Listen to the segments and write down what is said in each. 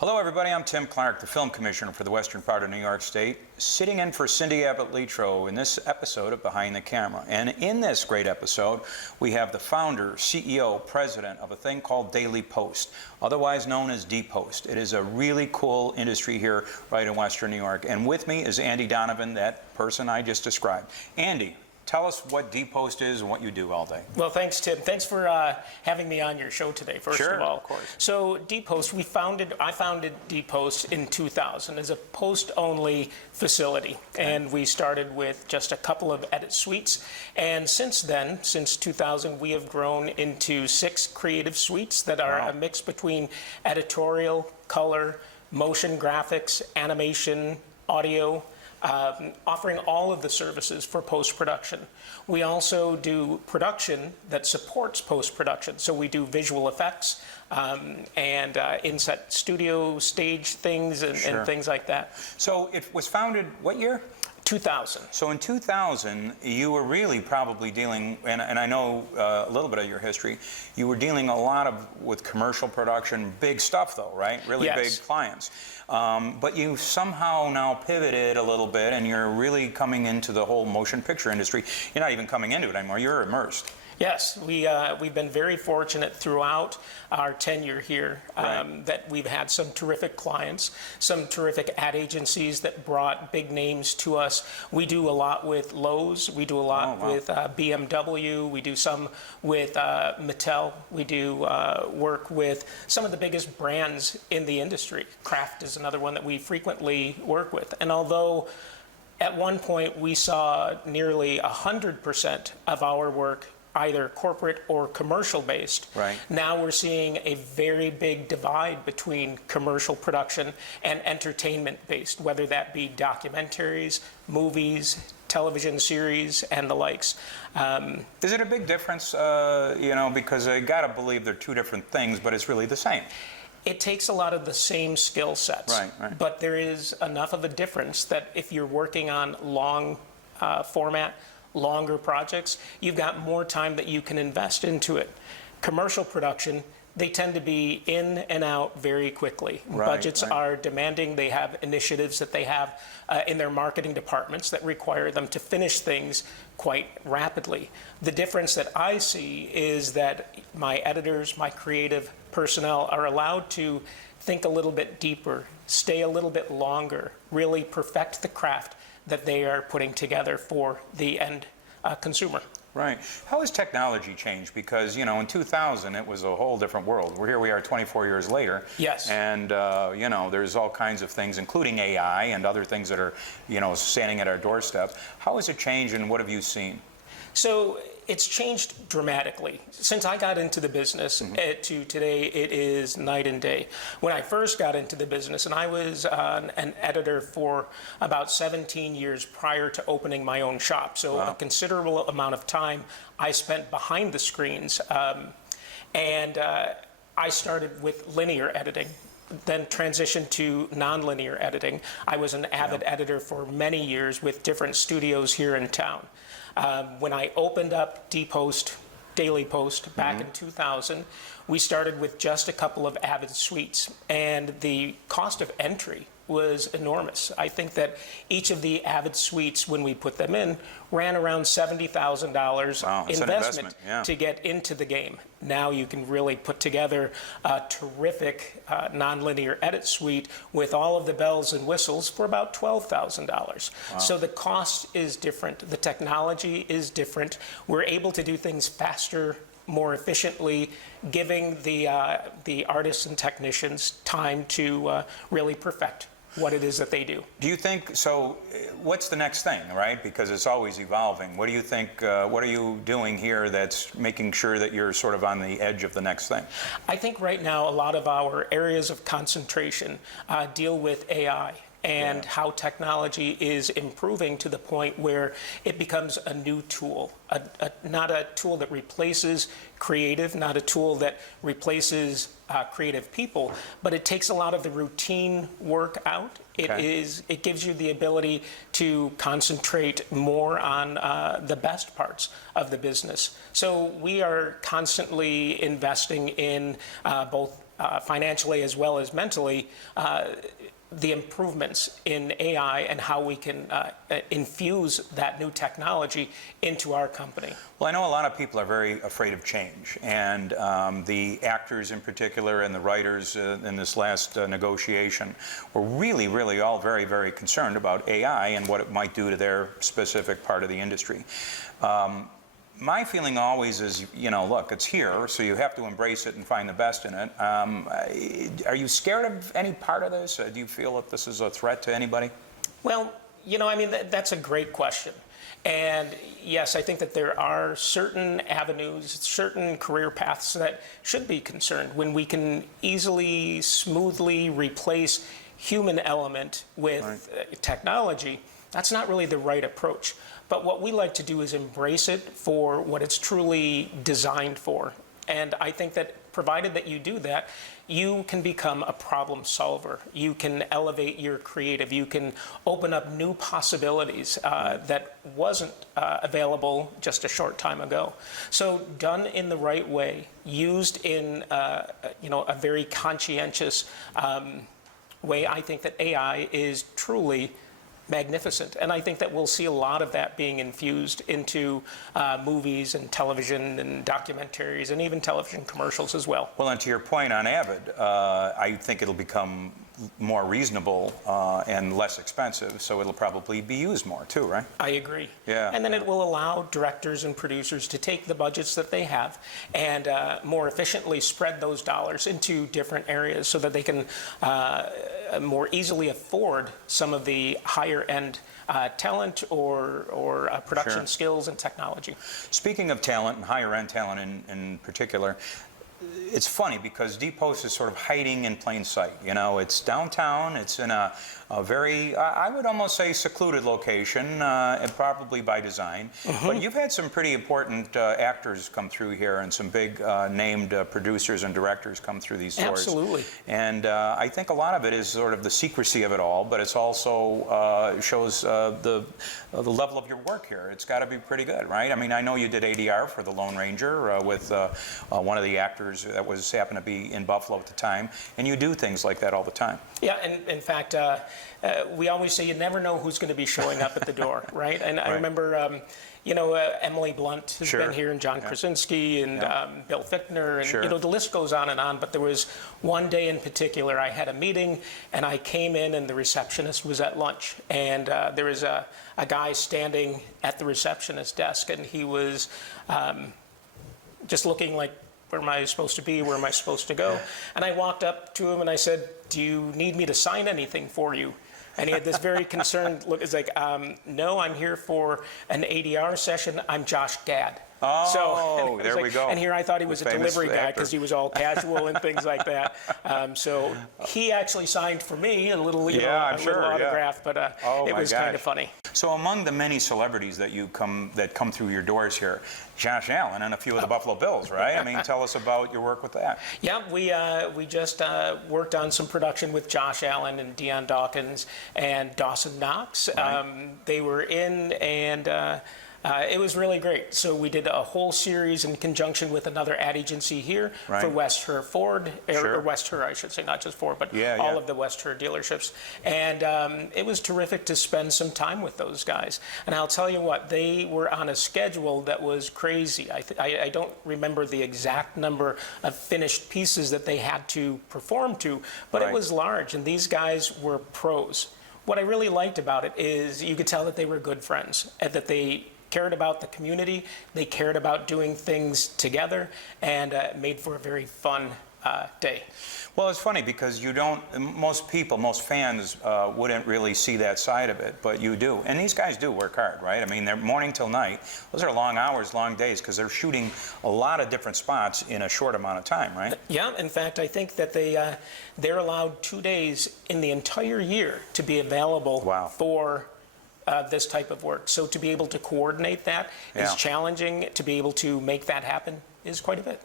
Hello everybody, I'm Tim Clark, the Film Commissioner for the Western part of New York State, sitting in for Cindy Abbott-Litro in this episode of Behind the Camera. And in this great episode, we have the founder, CEO, president of a thing called dPost, otherwise known as dPost. It is a really cool industry here right in Western New York. And with me is Andy Donovan, that person I just described. Andy, tell us what dPost is and what you do all day. Well, thanks, Tim. Thanks for having me on your show today, first Sure, of all. of course. So dPost, I founded dPost in 2000 as a post-only facility. Okay. And we started with just a couple of edit suites. And since then, since 2000, we have grown into 6 creative suites that are a mix between editorial, color, motion graphics, animation, audio, offering all of the services for post-production. We also do production that supports post-production. So we do visual effects and inset studio stage things and things like that. So it was founded what year? 2000. So in 2000, you were really probably dealing, and I know a little bit of your history, you were dealing a lot with commercial production, big stuff though, right? Really big clients. But you somehow now pivoted a little bit and you're really coming into the whole motion picture industry. You're not even coming into it anymore, you're immersed. Yes, we've been very fortunate throughout our tenure here that we've had some terrific clients, some terrific ad agencies that brought big names to us. We do a lot with Lowe's, we do a lot with BMW, we do some with Mattel, we do work with some of the biggest brands in the industry. Kraft is another one that we frequently work with. And although at one point we saw nearly 100% of our work either corporate or commercial based. Right. Now we're seeing a very big divide between commercial production and entertainment based, whether that be documentaries, movies, television series, and the likes. Is it a big difference, because I gotta believe they're two different things, but it's really the same. It takes a lot of the same skill sets, but there is enough of a difference that if you're working on long format, longer projects, you've got more time that you can invest into it. Commercial production, they tend to be in and out very quickly. Budgets are demanding. They have initiatives that they have in their marketing departments that require them to finish things quite rapidly. The difference that I see is that my editors, my creative personnel are allowed to think a little bit deeper, stay a little bit longer, really perfect the craft that they are putting together for the end consumer. Right. How has technology changed? Because, in 2000, it was a whole different world. Here we are 24 years later. Yes. And, there's all kinds of things, including AI and other things that are, standing at our doorstep. How has it changed and what have you seen? So it's changed dramatically. Since I got into the business to today, it is night and day. When I first got into the business, and I was an editor for about 17 years prior to opening my own shop, so a considerable amount of time I spent behind the screens. And I started with linear editing, then transitioned to nonlinear editing. I was an avid editor for many years with different studios here in town. When I opened up dPost, dPost back in 2000, we started with just a couple of Avid suites, and the cost of entry was enormous. I think that each of the Avid suites, when we put them in, ran around $70,000 investment to get into the game. Now you can really put together a terrific nonlinear edit suite with all of the bells and whistles for about $12,000. So the cost is different. The technology is different. We're able to do things faster, more efficiently, giving the artists and technicians time to really perfect what it is that they do. Do you think, so what's the next thing, right? Because it's always evolving. What do you think, what are you doing here that's making sure that you're sort of on the edge of the next thing? I think right now a lot of our areas of concentration deal with AI and how technology is improving to the point where it becomes a new tool, not a tool that replaces creative, not a tool that replaces creative people, but it takes a lot of the routine work out. It gives you the ability to concentrate more on the best parts of the business. So we are constantly investing in both financially as well as mentally the improvements in AI and how we can infuse that new technology into our company. Well, I know a lot of people are very afraid of change, and the actors in particular and the writers in this last negotiation were really all very, very concerned about AI and what it might do to their specific part of the industry. My feeling always is, you know, look, it's here, so you have to embrace it and find the best in it. Are you scared of any part of this? Do you feel that this is a threat to anybody? Well, you know, I mean, that's a great question. And yes, I think that there are certain avenues, certain career paths that should be concerned when we can easily, smoothly replace human element with technology. That's not really the right approach. But what we like to do is embrace it for what it's truly designed for. And I think that provided that you do that, you can become a problem solver. You can elevate your creative. You can open up new possibilities that wasn't available just a short time ago. So done in the right way, used in a very conscientious way, I think that AI is truly magnificent. And I think that we'll see a lot of that being infused into movies and television and documentaries and even television commercials as well. Well, and to your point on Avid, I think it'll become more reasonable and less expensive, so it'll probably be used more too, right? I agree. Yeah. And then it will allow directors and producers to take the budgets that they have and more efficiently spread those dollars into different areas so that they can more easily afford some of the higher end talent or production skills and technology. Speaking of talent and higher end talent in particular, it's funny because dPost is sort of hiding in plain sight. You know, it's downtown. It's in a very, I would almost say, secluded location, and probably by design. But you've had some pretty important actors come through here and some big named producers and directors come through these doors. Absolutely. And I think a lot of it is sort of the secrecy of it all, but it's also shows the level of your work here. It's got to be pretty good, right? I mean, I know you did ADR for The Lone Ranger with one of the actors that happened to be in Buffalo at the time, and you do things like that all the time. Yeah, and in fact, we always say you never know who's going to be showing up at the door, right? And I remember, Emily Blunt has been here, and John Krasinski, and Bill Fichtner, and the list goes on. But there was one day in particular, I had a meeting, and I came in, and the receptionist was at lunch, and there was a guy standing at the receptionist desk, and he was just looking like, where am I supposed to be? Where am I supposed to go? And I walked up to him and I said, do you need me to sign anything for you? And he had this very concerned look. It's like, no, I'm here for an ADR session. I'm Josh Gad. Oh, so, there we go. And here I thought he was a delivery guy because he was all casual and things like that. So he actually signed for me a little, little autograph, but it was kind of funny. So among the many celebrities that come through your doors here, Josh Allen and a few of the Buffalo Bills, right? I mean, tell us about your work with that. Yeah, we just worked on some production with Josh Allen and Deion Dawkins and Dawson Knox. Right. They were in, and it was really great. So we did a whole series in conjunction with another ad agency here for West Herr Ford, or West Herr, I should say, not just Ford, but all of the West Herr dealerships. And it was terrific to spend some time with those guys. And I'll tell you what, they were on a schedule that was crazy. I don't remember the exact number of finished pieces that they had to perform to, but it was large, and these guys were pros. What I really liked about it is you could tell that they were good friends, and that they cared about the community, they cared about doing things together, and made for a very fun day. Well, it's funny because most fans wouldn't really see that side of it, but you do. And these guys do work hard, right? I mean, they're morning till night. Those are long hours, long days, because they're shooting a lot of different spots in a short amount of time, right? Yeah, in fact, I think that they're allowed 2 days in the entire year to be available for this type of work. So to be able to coordinate that is challenging. To be able to make that happen is quite a bit.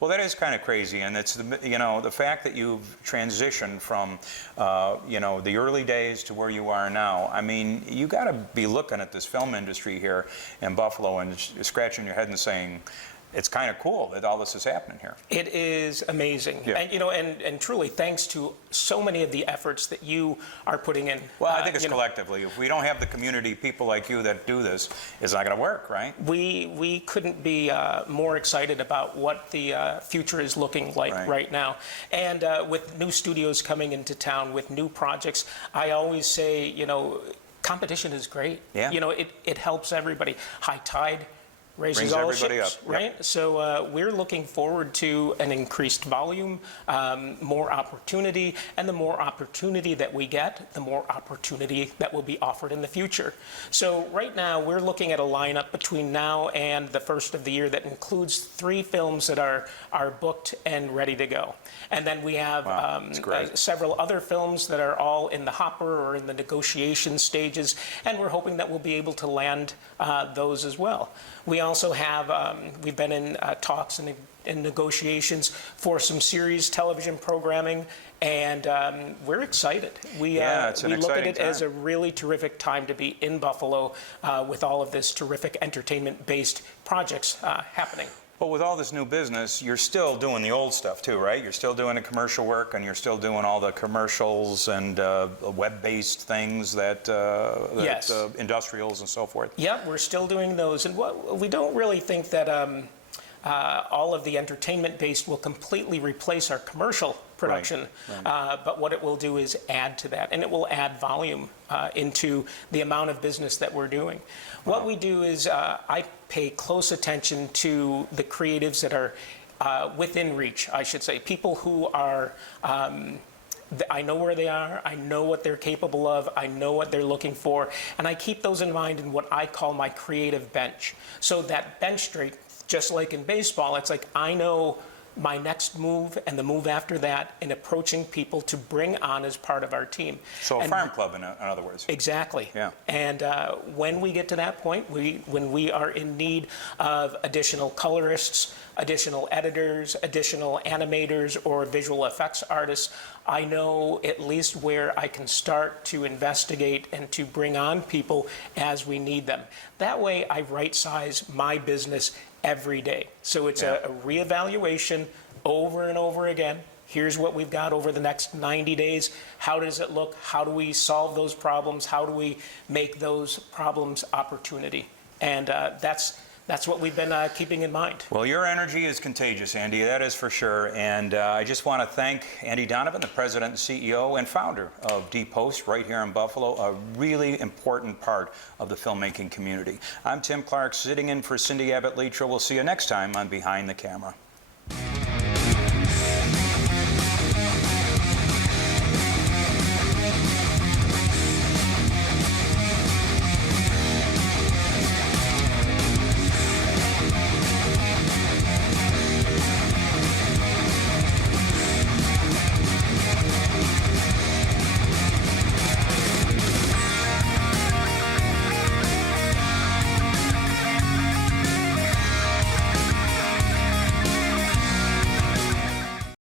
Well, that is kind of crazy, and it's the fact that you've transitioned from the early days to where you are now. I mean, you got to be looking at this film industry here in Buffalo and scratching your head and saying, it's kind of cool that all this is happening here. It is amazing, Yeah. and truly thanks to so many of the efforts that you are putting in. Well, I think it's collectively. If we don't have the community people like you that do this, it's not going to work, right? We couldn't be more excited about what the future is looking like right now. And with new studios coming into town, with new projects, I always say, competition is great. Yeah. It helps everybody. High tide raises Brings all everybody ships, up. right? Yep. So we're looking forward to an increased volume, more opportunity, and the more opportunity that we get, the more opportunity that will be offered in the future. So right now, we're looking at a lineup between now and the first of the year that includes 3 films that are booked and ready to go. And then we have That's great. several other films that are all in the hopper or in the negotiation stages, and we're hoping that we'll be able to land those as well. We also have, we've been in talks and in negotiations for some series television programming, and we're excited. We it's an look at exciting it as a time. really terrific time to be in Buffalo with all of this terrific entertainment-based projects happening. But with all this new business, you're still doing the old stuff too, right? You're still doing the commercial work, and you're still doing all the commercials and web-based things that Yes. Industrials and so forth. Yeah, we're still doing those, and we don't really think that all of the entertainment-based will completely replace our commercial production, but what it will do is add to that, and it will add volume into the amount of business that we're doing. What we do is I pay close attention to the creatives that are within reach, I should say, people who are I know where they are, I know what they're capable of, I know what they're looking for, and I keep those in mind in what I call my creative bench. So that bench strength, just like in baseball, it's like I know my next move and the move after that in approaching people to bring on as part of our team. So a farm club, in other words. Exactly. Yeah. And when we get to that point, when we are in need of additional colorists, additional editors, additional animators, or visual effects artists, I know at least where I can start to investigate and to bring on people as we need them. That way, I right-size my business every day. So it's a reevaluation over and over again. Here's what we've got over the next 90 days. How does it look? How do we solve those problems? How do we make those problems opportunity? And that's what we've been keeping in mind. Well, your energy is contagious, Andy, that is for sure. And I just want to thank Andy Donovan, the president and CEO and founder of dPost right here in Buffalo, a really important part of the filmmaking community. I'm Tim Clark, sitting in for Cindy Abbott-Leitro. We'll see you next time on Behind the Camera.